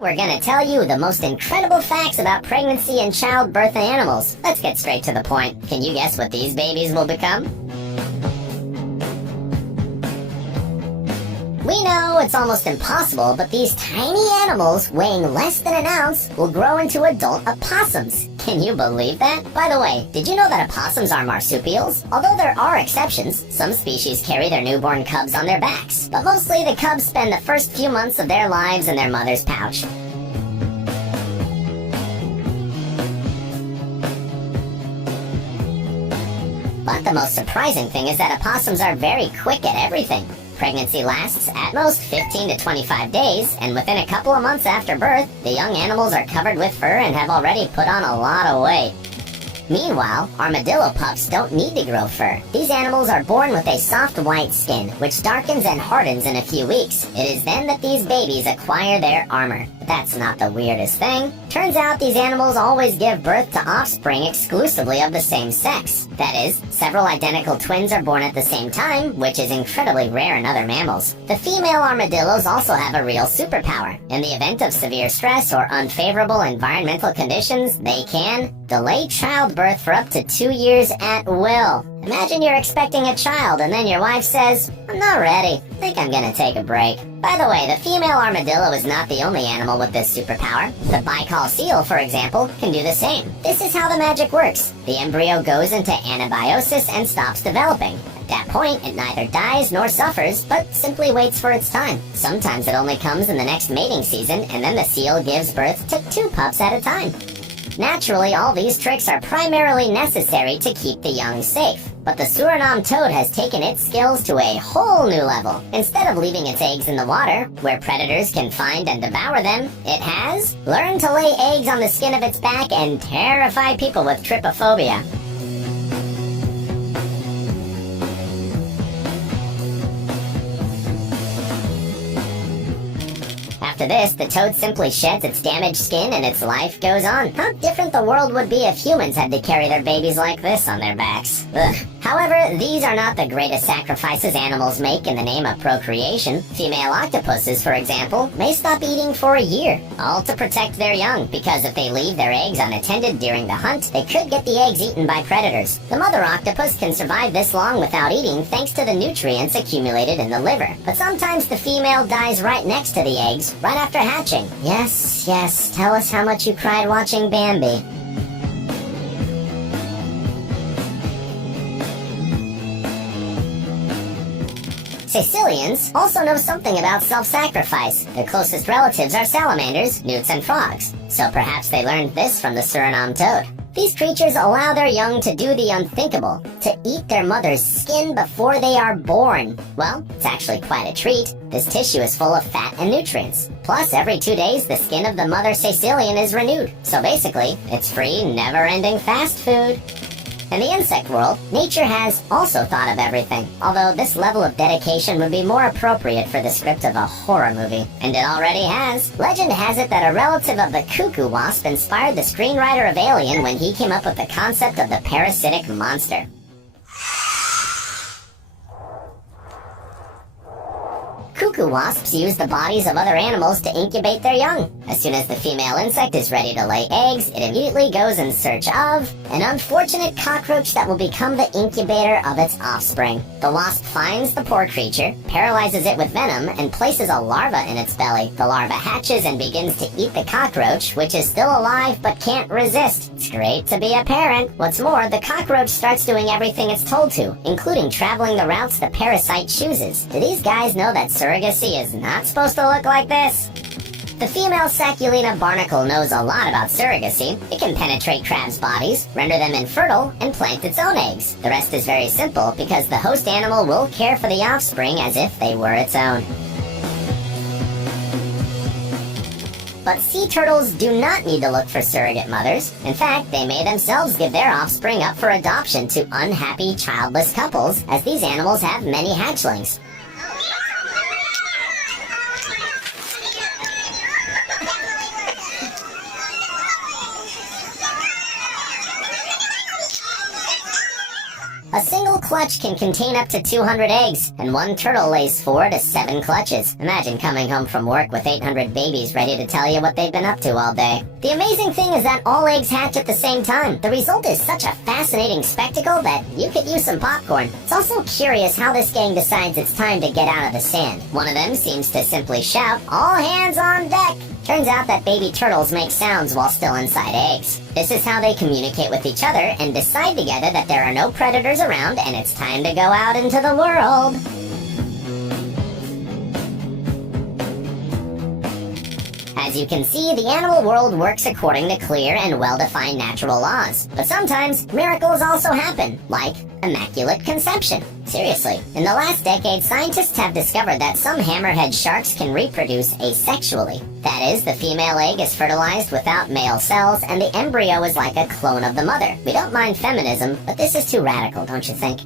We're gonna tell you the most incredible facts about pregnancy and childbirth in animals. Let's get straight to the point. Can you guess what these babies will become? We know it's almost impossible, but these tiny animals weighing less than an ounce will grow into adult opossums. Can you believe that? By the way, did you know that opossums are marsupials? Although there are exceptions, some species carry their newborn cubs on their backs, but mostly the cubs spend the first few months of their lives in their mother's pouch. But the most surprising thing is that opossums are very quick at everything. Pregnancy lasts at most 15 to 25 days, and within a couple of months after birth, the young animals are covered with fur and have already put on a lot of weight. Meanwhile, armadillo pups don't need to grow fur. These animals are born with a soft white skin, which darkens and hardens in a few weeks. It is then that these babies acquire their armor. But that's not the weirdest thing. Turns out these animals always give birth to offspring exclusively of the same sex. That is, several identical twins are born at the same time, which is incredibly rare in other mammals. The female armadillos also have a real superpower. In the event of severe stress or unfavorable environmental conditions, they can delay childbirth for up to 2 years at will. Imagine you're expecting a child and then your wife says, "I'm not ready. I think I'm gonna take a break." By the way, the female armadillo is not the only animal with this superpower. The Baikal seal, for example, can do the same. This is how the magic works. The embryo goes into anabiosis and stops developing. At that point, it neither dies nor suffers, but simply waits for its time. Sometimes it only comes in the next mating season, and then the seal gives birth to 2 pups at a time. Naturally, all these tricks are primarily necessary to keep the young safe. But the Suriname toad has taken its skills to a whole new level. Instead of leaving its eggs in the water, where predators can find and devour them, it has learned to lay eggs on the skin of its back and terrify people with trypophobia. After this, the toad simply sheds its damaged skin and its life goes on. How different the world would be if humans had to carry their babies like this on their backs. Ugh. However, these are not the greatest sacrifices animals make in the name of procreation. Female octopuses, for example, may stop eating for a year, all to protect their young, because if they leave their eggs unattended during the hunt, they could get the eggs eaten by predators. The mother octopus can survive this long without eating thanks to the nutrients accumulated in the liver. But sometimes the female dies right next to the eggs, right after hatching. Yes, tell us how much you cried watching Bambi. Caecilians also know something about self-sacrifice. Their closest relatives are salamanders, newts, and frogs. So perhaps they learned this from the Suriname toad. These creatures allow their young to do the unthinkable, to eat their mother's skin before they are born. Well, it's actually quite a treat. This tissue is full of fat and nutrients. Plus, every 2 days, the skin of the mother Caecilian is renewed. So basically, it's free, never-ending fast food. In the insect world, nature has also thought of everything, although this level of dedication would be more appropriate for the script of a horror movie. And it already has. Legend has it that a relative of the cuckoo wasp inspired the screenwriter of Alien when he came up with the concept of the parasitic monster. Cuckoo wasps use the bodies of other animals to incubate their young. As soon as the female insect is ready to lay eggs, it immediately goes in search of an unfortunate cockroach that will become the incubator of its offspring. The wasp finds the poor creature, paralyzes it with venom, and places a larva in its belly. The larva hatches and begins to eat the cockroach, which is still alive but can't resist. It's great to be a parent. What's more, the cockroach starts doing everything it's told to, including traveling the routes the parasite chooses. Do these guys know that surrogacy is not supposed to look like this? The female Saculina barnacle knows a lot about surrogacy. It can penetrate crabs' bodies, render them infertile, and plant its own eggs. The rest is very simple because the host animal will care for the offspring as if they were its own. But sea turtles do not need to look for surrogate mothers. In fact, they may themselves give their offspring up for adoption to unhappy childless couples, as these animals have many hatchlings. A single clutch can contain up to 200 eggs, and one turtle lays 4 to 7 clutches. Imagine coming home from work with 800 babies ready to tell you what they've been up to all day. The amazing thing is that all eggs hatch at the same time. The result is such a fascinating spectacle that you could use some popcorn. It's also curious how this gang decides it's time to get out of the sand. One of them seems to simply shout, "All hands on deck!" Turns out that baby turtles make sounds while still inside eggs. This is how they communicate with each other and decide together that there are no predators around and it's time to go out into the world. As you can see, the animal world works according to clear and well-defined natural laws. But sometimes, miracles also happen, like immaculate conception. Seriously, in the last decade, scientists have discovered that some hammerhead sharks can reproduce asexually. That is, the female egg is fertilized without male cells, and the embryo is like a clone of the mother. We don't mind feminism, but this is too radical, don't you think?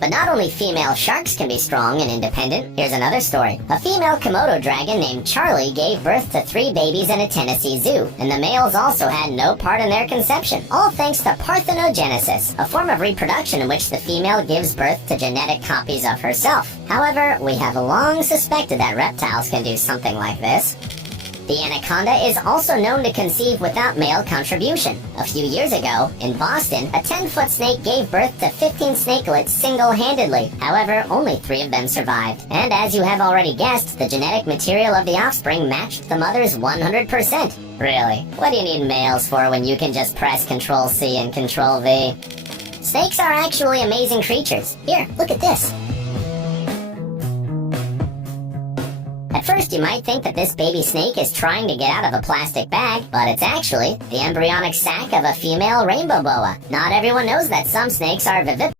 But not only female sharks can be strong and independent. Here's another story. A female Komodo dragon named Charlie gave birth to 3 babies in a Tennessee zoo, and the males also had no part in their conception, all thanks to parthenogenesis, a form of reproduction in which the female gives birth to genetic copies of herself. However, we have long suspected that reptiles can do something like this. The anaconda is also known to conceive without male contribution. A few years ago, in Boston, a 10-foot snake gave birth to 15 snakelets single-handedly. However, only 3 of them survived. And as you have already guessed, the genetic material of the offspring matched the mother's 100%. Really? What do you need males for when you can just press Control-C and Control-V? Snakes are actually amazing creatures. Here, look at this. At first, you might think that this baby snake is trying to get out of a plastic bag, but it's actually the embryonic sac of a female rainbow boa. Not everyone knows that some snakes are viviparous.